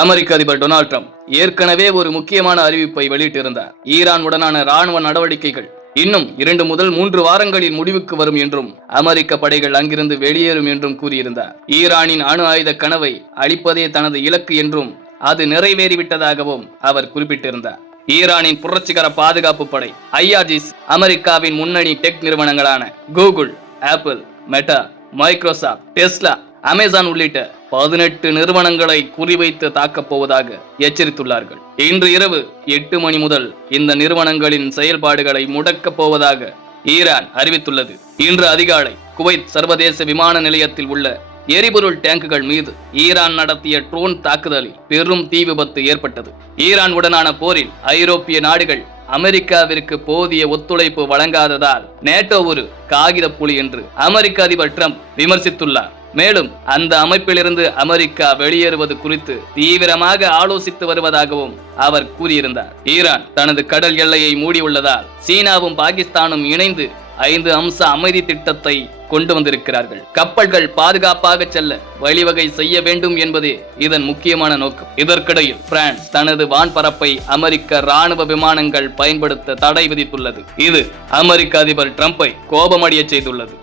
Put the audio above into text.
அமெரிக்க அதிபர் Donald Trump ஏற்கனவே ஒரு முக்கியமான அறிவிப்பை வெளியிட்டிருந்தார். ஈரான் உடனான ராணுவ நடவடிக்கைகள் இன்னும் 2 முதல் 3 வாரங்களில் முடிவுக்கு வரும் என்றும் அமெரிக்க படைகள் அங்கிருந்து வெளியேறும் என்றும் கூறியிருந்தார். ஈரானின் அணு ஆயுத கனவை அழிப்பதே தனது இலக்கு என்றும் அது நிறைவேறிவிட்டதாகவும் அவர் குறிப்பிட்டிருந்தார். ஈரானின் புரட்சிகர பாதுகாப்பு படை IRGC அமெரிக்காவின் முன்னணி டெக் நிறுவனங்களான Google, apple, meta, Microsoft, Tesla, Amazon உள்ளிட்ட 18 நிறுவனங்களை குறிவைத்து தாக்கப் போவதாக எச்சரித்துள்ளார்கள். இன்று இரவு 8 மணி முதல் இந்த நிறுவனங்களின் செயல்பாடுகளை முடக்கப் போவதாக ஈரான் அறிவித்துள்ளது. இன்று அதிகாலை குவைத் சர்வதேச விமான நிலையத்தில் உள்ள எரிபொருள் டேங்குகள் மீது ஈரான் நடத்திய ட்ரோன் தாக்குதலில் பெரும் தீ விபத்து ஏற்பட்டது. ஈரான் உடனான போரில் ஐரோப்பிய நாடுகள் அமெரிக்காவிற்கு போதிய ஒத்துழைப்பு வழங்காததால் நேட்டோ ஒரு காகித புலி என்று அமெரிக்க அதிபர் ட்ரம்ப் விமர்சித்துள்ளார். மேலும் அந்த அமைப்பிலிருந்து அமெரிக்கா வெளியேறுவது குறித்து தீவிரமாக ஆலோசித்து வருவதாகவும் அவர் கூறியிருந்தார். ஈரான் தனது கடல் எல்லையை மூடியுள்ளதால் சீனாவும் பாகிஸ்தானும் இணைந்து 5 அம்ச அமைதி திட்டத்தை கொண்டு வந்திருக்கிறார்கள். கப்பல்கள் பாதுகாப்பாக செல்ல வழிவகை செய்ய வேண்டும் என்பதே இதன் முக்கியமான நோக்கம். இதற்கிடையில் பிரான்ஸ் தனது வான்பரப்பை அமெரிக்க ராணுவ விமானங்கள் பயன்படுத்த தடை விதித்துள்ளது. இது அமெரிக்க அதிபர் ட்ரம்பை கோபமடைய செய்துள்ளது.